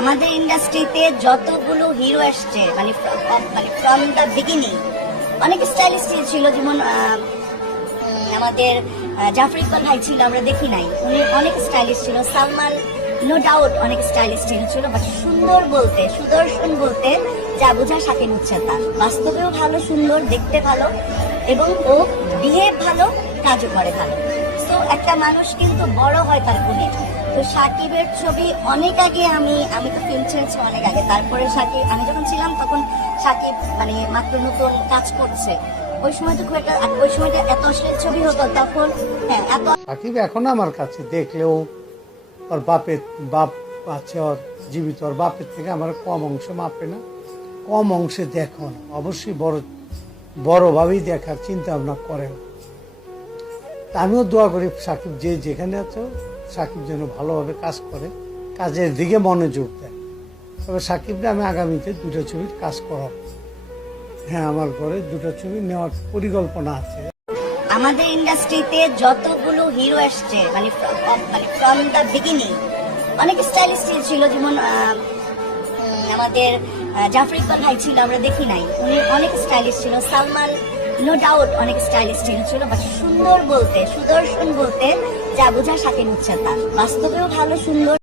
আমাদের ইন্ডাস্ট্রিতে যতগুলো হিরো এসছে মানে মানে ফ্রম দ্য বিগিনিং অনেক স্টাইলিশ ছিল, যেমন আমাদের জাফর ইকবাল ভাই ছিল, আমরা দেখি নাই। উনি অনেক স্টাইলিশ ছিল, সালমান নো ডাউট অনেক স্টাইলিশ ছিল বাট সুন্দর বলতে, সুদর্শন বলতে যা বোঝা শাকিব উচ্চতা তা বাস্তবেও ভালো, সুন্দর, দেখতে ভালো, এবং ও বিহেভ ভালো, কাজও করে ভালো। তো একটা মানুষ কিন্তু বড় হয় তার গুণে সাকিবের ছবি অনেক আগে আমি আমি তো ফিল্ম ছেড়েছি অনেক আগে। তারপরে সাকিব, আমি যখন ছিলাম তখন সাকিব মানে মাত্র নতুন কাজ করছে। ওই সময় তো খুব একটা ওই সময়টা এত অশ্লীল ছবি হতো তখন হ্যাঁ এত সাকিব এখন আমার কাছে দেখলেও ওর বাপের, বাপ আছে ওর জীবিত, ওর বাপের থেকে আমার কম অংশ মাপে না। কম অংশে দেখুন, অবশ্যই বড় বড়ভাবেই দেখার চিন্তা ভাবনা করেন আমিও দোয়া করি সাকিব, যে যেখানে আছে সাকিব যেন ভালোভাবে কাজ করে, কাজের দিকে মনোযোগ দেয়। তবে সাকিবকে আমি আগামীতে দুটো ছবির কাজ করাবো। হ্যাঁ আমার ঘরে দুটো ছবি নেওয়ার পরিকল্পনা আছে। আমাদের ইন্ডাস্ট্রিতে যতগুলো হিরো এসছে মানে মানে ফ্রম দ্য বিগিনিং, অনেক স্টাইলিশ ছিল, যেমন আমাদের জাফর ইকবাল ভাই ছিল, আমরা দেখি নাই। উনি অনেক স্টাইলিশ ছিল। সালমান নো ডাউট অনেক স্টাইলিশ ছিল ছিল বাট সুন্দর বলতে, সুদর্শন বলতে যা বোঝা সাথে উচ্চতা বাস্তবেও ভালো, সুন্দর।